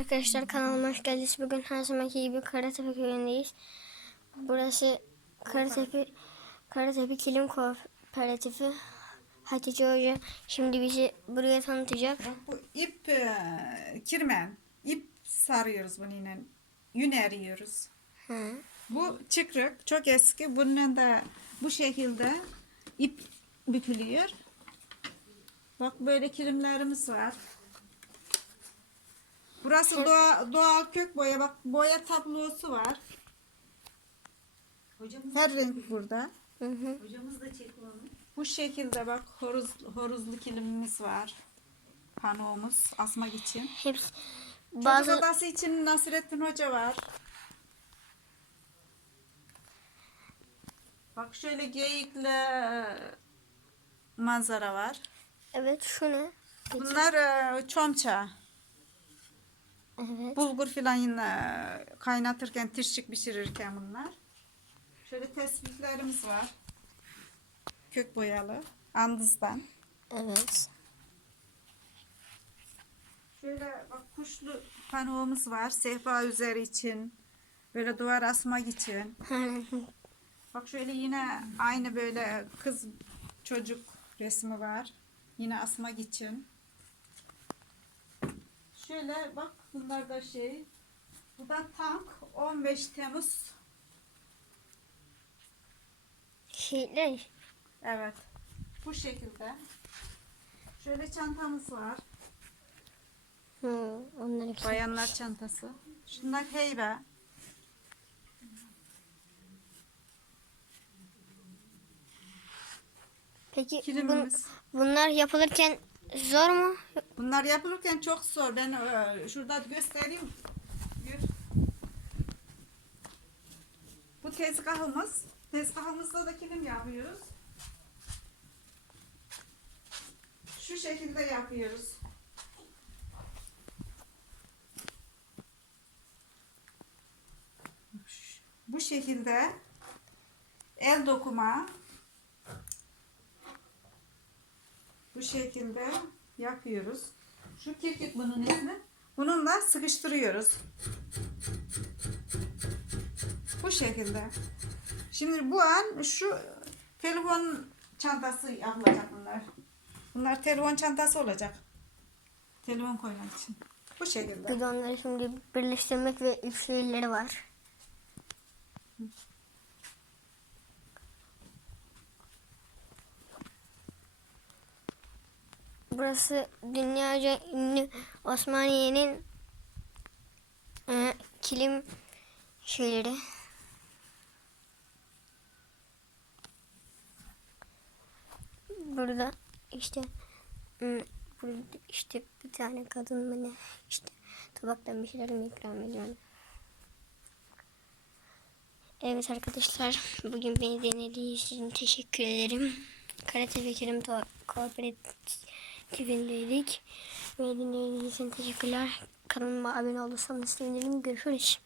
Arkadaşlar kanalıma hoş geldiniz. Bugün her zamanki gibi Karatepe köyündeyiz. Burası Karatepe Karatepe Kilim Kooperatifi. Hatice Hoca şimdi bizi buraya tanıtacak. Bu ip e, kirmen. İp sarıyoruz bununla. Yün eriyoruz. Hı. Bu çıkrık çok eski. Bununla da bu şekilde ip bükülüyor. Bak böyle kilimlerimiz var. Burası doğa, doğal kök boya. Bak boya tablosu var. Hocamız, Her renk burada. Hı hı. hocamız da çek onu. Bu şekilde bak horuz, horuzlu kilimimiz var. Panomuz asmak için. Hepsi Çocuk bazı odası için Nasrettin Hoca var. Bak şöyle geyikli e, manzara var. evet şu ne? Bunlar e, çomça. Evet. Bulgur filan yine kaynatırken, tirşik pişirirken bunlar. Şöyle tespihlerimiz var. Kök boyalı. Andız'dan. Evet. Şöyle bak kuşlu panomuz var. Sehpa üzeri için. Böyle duvar asmak için. Bak şöyle yine aynı böyle kız çocuk resmi var. Yine asmak için. Şöyle bak bunlar da şey. Bu da tank 15 Temmuz. Şeyler. Evet. Bu şekilde. Şöyle çantamız var. Hı, onlar hepsi. Bayanlar çantası. Şunlar heybe. Peki bun- Kilimimiz. bunlar yapılırken zor mu? Bunlar yapılırken çok zor. Ben e, şurada göstereyim. Gör. Bu tezgahımız. Tezgahımızda da kilim yapıyoruz. Şu şekilde yapıyoruz. Bu şekilde el dokuma bu şekilde yapıyoruz. Şu kirkik bunun ismi. Bununla sıkıştırıyoruz. Bu şekilde. Şimdi bu an şu telefon çantası yapılacak bunlar. Bunlar telefon çantası olacak. Telefon koymak için. Bu şekilde. Bir de onları şimdi birleştirmek ve ip şeyleri var. Burası dünyaca ünlü Osmaniye'nin e, kilim şeyleri. Burada işte hmm, burada işte bir tane kadın ne işte tabaktan bir şeyler mi ikram ediyor. Evet arkadaşlar bugün beni dinlediğiniz için teşekkür ederim. Karate ve Kerim Doğa Kooperatifindeydik. Beni dinlediğiniz için teşekkürler. Kanalıma abone olursanız sevinirim. Görüşürüz.